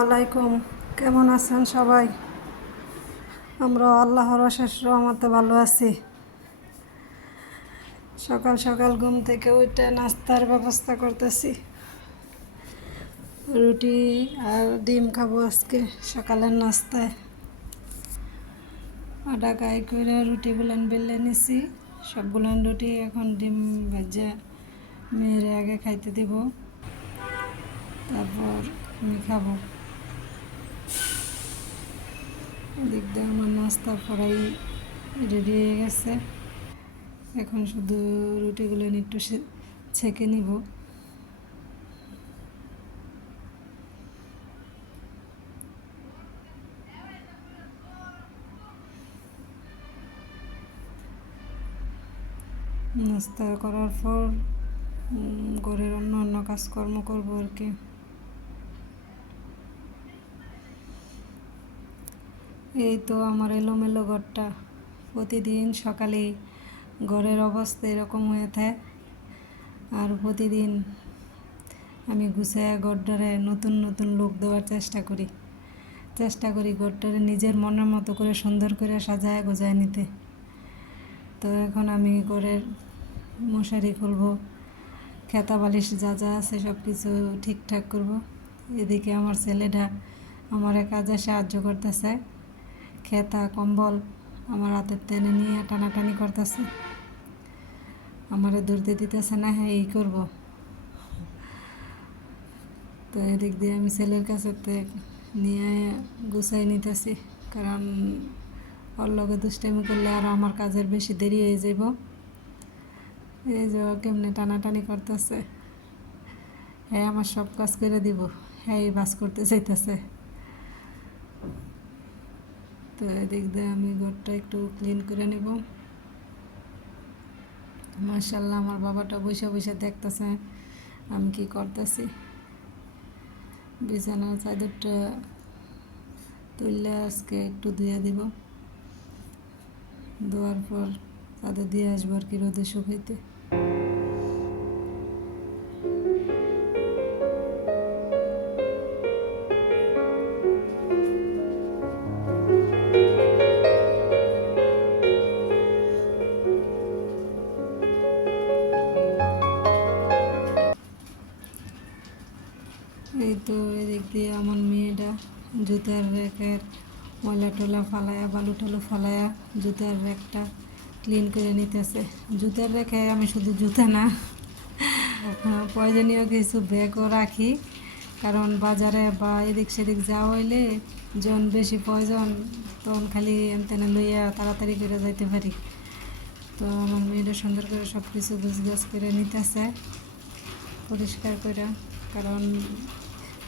আলাইকুম। কেমন আছেন সবাই? আমরা আল্লাহর অশেষ রহমতে ভালো আছি। সকাল সকাল ঘুম থেকে উঠে নাস্তার ব্যবস্থা করতেছি। রুটি আর ডিম খাব আজকে সকালের নাস্তায়। আটা গায়ে করে রুটি রুটিগুলান বেলে নিছি। সবগুলান রুটি এখন ডিম ভেজে। মেয়েরে আগে খাইতে দিব। তারপর আমি খাব। এদিক দিয়ে আমার নাস্তা করাই রেডি হয়ে গেছে। এখন শুধু রুটিগুলো একটু ছেঁকে নিব। নাস্তা করার পর ঘরের অন্য অন্য কাজকর্ম করব আর কি। এই তো আমার এলোমেলো ঘরটা। প্রতিদিন সকালে ঘরের অবস্থা এরকম হয়ে থাকে আর প্রতিদিন আমি গুছাইয়া ঘরটারে নতুন নতুন লোক দেওয়ার চেষ্টা করি। চেষ্টা করি ঘরটারে নিজের মনের মতো করে সুন্দর করে সাজায় গোজায় নিতে। তো এখন আমি ঘরের মশারি খুলবো, খেতা বালিশ যা যা আছে সব কিছু ঠিকঠাক করব। এদিকে আমার ছেলেটা আমার কাজে সাহায্য করতেছে। খেতা কম্বল আমার হাতের টেনে নিয়ে টানাটানি করতেছে। আমারে ধরতে দিতেছে, না হ্যাঁ এই করব। তো এদিক দিয়ে আমি ছেলের কাছে নিয়ে গুছাই নিতেছি, কারণ ওর লগে দুষ্টামি করলে আর আমার কাজের বেশি দেরি হয়ে যাব। এই যে কেমনে টানাটানি করতেছে হ্যাঁ আমার সব কাজ করে দিব। হ্যাঁ বাস করতে চাইতেছে। তো এদিক দিয়ে আমি ঘরটা একটু ক্লিন করে নিব। মার্শাল্লাহ আমার বাবাটা বসে বসে দেখতেছে আমি কি করতেছি। বিছানার চাদরটা তুললে আজকে একটু ধুয়ে দিব। ধোয়ার পর চাদর দিয়ে আসব আর কি রোদে শুকাইতে। এই তো এদিক দিয়ে আমার মেয়েটা জুতার র্যাকের ময়লা টলা ফালায়া, বালু টালু ফালায়া জুতার র্যাকটা ক্লিন করে নিতেছে। জুতার রেখে আমি শুধু জুতা না প্রয়োজনীয় কিছু ব্যাগও রাখি। কারণ বাজারে বা এদিক সেদিক যাওয়া হইলে জন বেশি প্রয়োজন, তখন খালি এনতেনে লইয়া তাড়াতাড়ি করে যাইতে পারি। তো আমার মেয়েটা সুন্দর করে সব কিছু গুছ করে নিতেছে, পরিষ্কার করে কারণ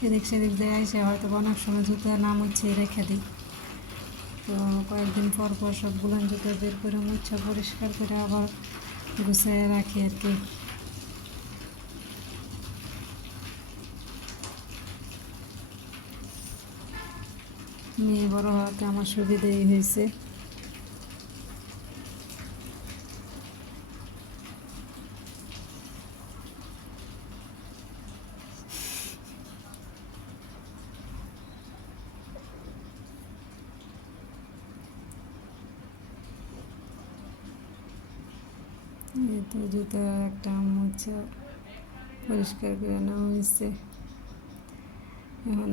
এদিক সেদিক যায় এসে হয়তো অনেক সময় জুতো নাম হচ্ছে রেখে দিই। তো কয়েকদিন পর পর সবগুলো জুতো বের করে মুছা পরিষ্কার করে আবার গুছিয়ে রাখি আর কি। মেয়ে বড় হওয়াতে আমার সুবিধাই হয়েছে এই তো জুতো একটা মুছা পরিষ্কার করে নেওয়া হয়েছে। এখন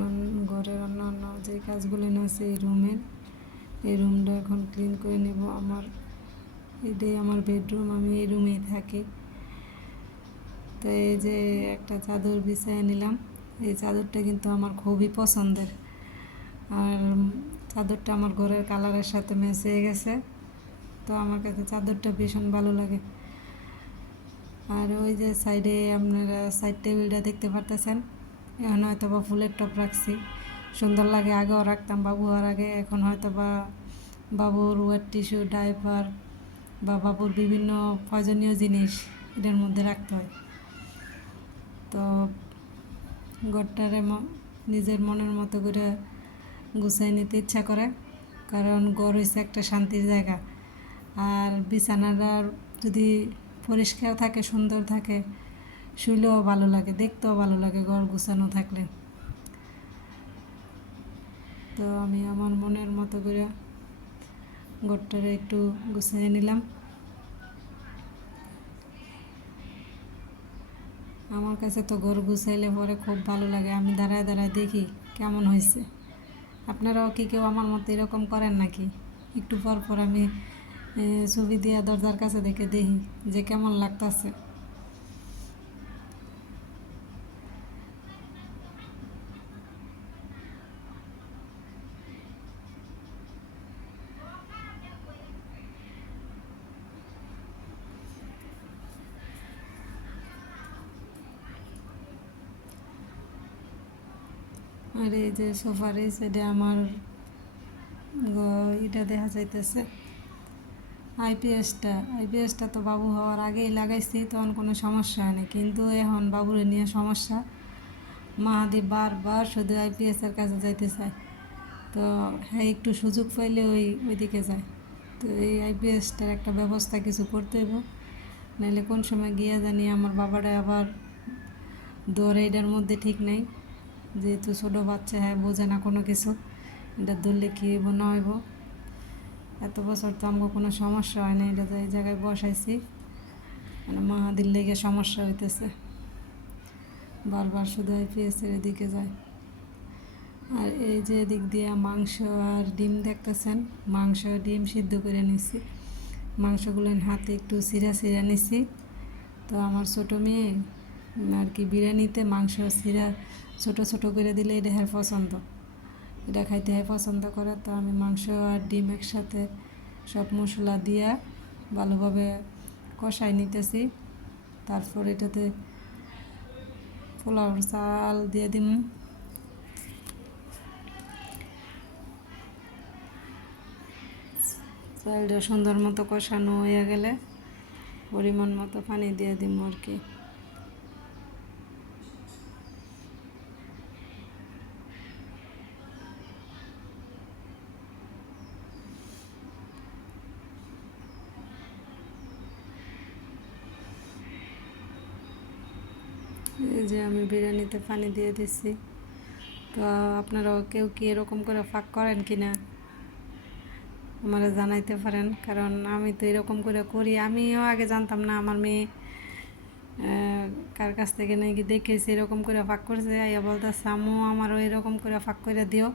ঘরের অন্য অন্য যে কাজগুলো আছে এই রুমের এই রুমটা এখন ক্লিন করে নেব। আমার এটাই আমার বেডরুম আমি এই রুমেই থাকি। তো এই যে একটা চাদর বিছায় নিলাম, এই চাদরটা কিন্তু আমার খুবই পছন্দের। আর চাদরটা আমার ঘরের কালারের সাথে ম্যাচ হয়ে গেছে। তো আমার কাছে চাদরটা ভীষণ ভালো লাগে। আর ওই যে সাইডে আপনারা সাইড টেবিলটা দেখতে পারতেছেন, এখন হয়তো বা ফুলের টপ রাখছি। সুন্দর লাগে, আগেও রাখতাম, বাবু হওয়ার আগে, এখন হয়তো বা বাবুর ওয়েট টিস্যু ডাইপার বা বাবুর বিভিন্ন প্রয়োজনীয় জিনিস এটার মধ্যে রাখতে হয়। তো ঘরটারে নিজের মনের মতো করে গুছিয়ে নিতে ইচ্ছা করে, কারণ ঘর হয়েছে একটা শান্তির জায়গা। আর বিছানাটা যদি পরিষ্কার থাকে, সুন্দর থাকে। শুইলেও ভালো লাগে, দেখতেও ভালো লাগে ঘর গুছানো থাকলে। তো আমি আমার মনের মতো করে ঘরটারে একটু গুছিয়ে নিলাম। আমার কাছে তো ঘর গুছাইলে পরে খুব ভালো লাগে, আমি দাঁড়ায় দাঁড়ায় দেখি কেমন হয়েছে আপনারাও কি কেউ আমার মতো এরকম করেন নাকি? একটু পর পর আমি ছবি দিয়া দরজার কাছে দেখে দেখি যে কেমন লাগতাছে। আর এই যে সোফার এই সাইডে আমার এটা দেখা যাইতেছে। আইপিএসটা আইপিএসটা তো বাবু হওয়ার আগেই লাগাইছি, তখন কোনো সমস্যা হয়নি। কিন্তু এখন বাবুরে নিয়ে সমস্যা। মাহাদি বারবার শুধু আইপিএসের কাছে যাইতে চায়। তো হ্যাঁ একটু সুযোগ পাইলে ওই, ওইদিকে যায়। তো এই আইপিএসটার একটা ব্যবস্থা কিছু করতে হইব। নাহলে কোন সময় গিয়ে জানি আমার বাবাটা আবার দৌড়ে এটার মধ্যে ঠিক নেই। যেহেতু ছোটো বাচ্চা হ্যাঁ বোঝে না কোনো কিছু। এটা ধরলে কী হইব, না হইব। এত বছর তো আমার কোনো সমস্যা হয় না এটা তো এই জায়গায় বসাইছি। মানে মাহাদির লেগে সমস্যা হইতেছে। বারবার শুধু আইপিএসের এদিকে যায়। আর এই যে এদিক দিয়ে মাংস আর ডিম দেখতেছেন, মাংস ডিম সিদ্ধ করে নিছি। মাংসগুলো হাতে একটু সিরা সিরা নিছি। তো আমার ছোটো মেয়ে আর কি বিরিয়ানিতে মাংস সিরা ছোট ছোট করে দিলে এটা হ্যাঁ পছন্দ। এটা খাইতে হ্যাঁ পছন্দ করে তো আমি মাংস আর ডিম একসাথে সব মশলা দিয়া ভালোভাবে কষাই নিতেছি। তারপর এটাতে পোলাওর চাল দিয়ে দিম। চালটা সুন্দর মতো কষানো হয়ে গেলে পরিমাণ মতো পানি দিয়ে দিম আর কি। এই যে আমি বিরিয়ানিতে পানি দিয়ে দিচ্ছি তো আপনারাও কেউ কি এরকম করে ফাঁক করেন কি না আমারা জানাইতে পারেন, কারণ আমি তো এরকম করে করি। আমিও আগে জানতাম না, আমার মেয়ে কার কাছ থেকে নাকি দেখেছি, এরকম করে ফাঁক করছে। আইয়া বলতেছে, আম্মু, আমারও এরকম করে ফাঁক করে দিও।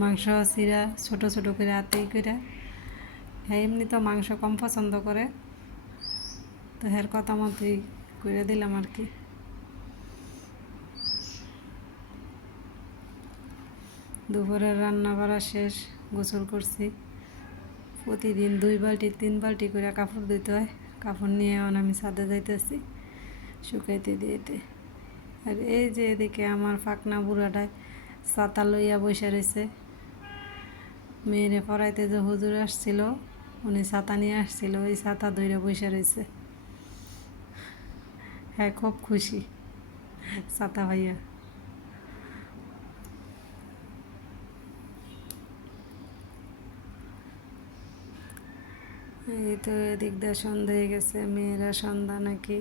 মাংস, চিরা, ছোট ছোট করে হাতেই করে। হ্যাঁ এমনি তো মাংস কম পছন্দ করে। তো হের কথা মতোই করে দিলাম আর কি। দুপুরের রান্না বাড়া শেষ, গোসল করছি। প্রতিদিন দুই বালতি, তিন বালতি করে কাপড় ধুইতে হয়। কাপড় নিয়ে এখন আমি ছাদে যাইতেছি, শুকাইতে দিয়েতে আর এই যে এদিকে আমার ফাঁকনা বুড়াটায় ছাতা লইয়া বসে রয়েছে মেয়েরে পড়াইতে যে হুজুর আসছিল, উনি ছাতা নিয়ে আসছিল ওই ছাতা ধরে বসে রয়েছে হ্যাঁ খুব খুশি। ছাতা ভাইয়া। এই তো এদিক দিয়ে সন্ধ্যা হয়ে গেছে, মেয়েরা সন্ধ্যা নাকি,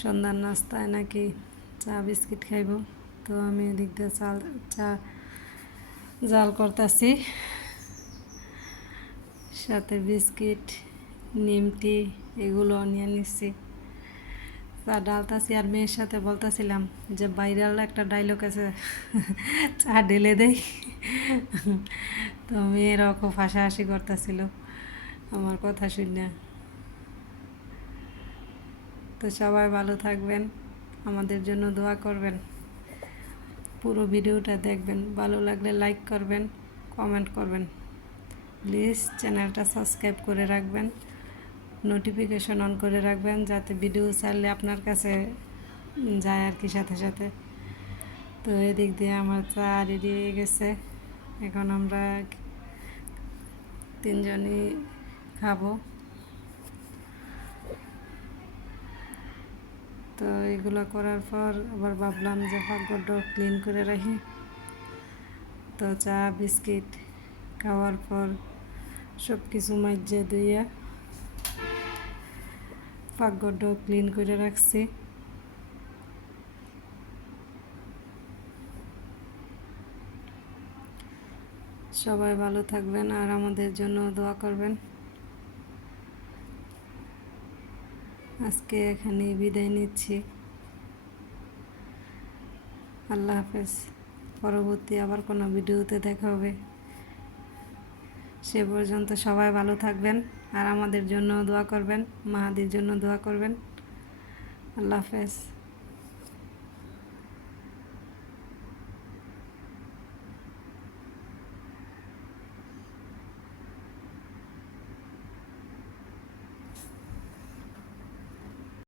সন্ধ্যার নাস্তায় নাকি চা, বিস্কিট খাইব। তো আমি এদিক দিয়ে চাল, চা, জাল করতেছি। সাথে বিস্কিট, নিমটি, এগুলো নিয়ে নিচ্ছি। চা ডালতাছি আর মেয়ের সাথে বলতেছিলাম যে বাইরাল একটা ডায়লগ আছে, চা ঢেলে দেই। তো মেয়েরাও খুব হাসাহাসি করতেছিল, আমার কথা শুনে তো সবাই ভালো থাকবেন, আমাদের জন্য দোয়া করবেন। পুরো ভিডিওটা দেখবেন, ভালো লাগলে লাইক করবেন কমেন্ট করবেন। প্লিজ চ্যানেলটা সাবস্ক্রাইব করে রাখবেন। নোটিফিকেশন অন করে রাখবেন যাতে ভিডিও ছাড়লে আপনার কাছে যায় আর কি সাথে সাথে। তো এদিক দিয়ে আমার চা রেডি হয়ে গেছে। এখন আমরা তিনজনই খাব। তো এগুলো করার পর আবার ভাবলাম যে পাকঘরটা ক্লিন করে রাখি। তো চা, বিস্কিট খাওয়ার পর সব কিছু মাইজে ধুইয়া পাকঘরটাও ক্লিন করে রাখছি। সবাই ভালো থাকবেন আর আমাদের জন্য দোয়া করবেন। আজকে এখানে বিদায় নিচ্ছি। আল্লাহ হাফেজ। পরবর্তী আবার কোনো ভিডিওতে দেখা হবে। সে পর্যন্ত সবাই ভালো থাকবেন আর আমাদের জন্য দোয়া করবেন, মাহাদির জন্য দোয়া করবেন। আল্লাহ হাফেজ।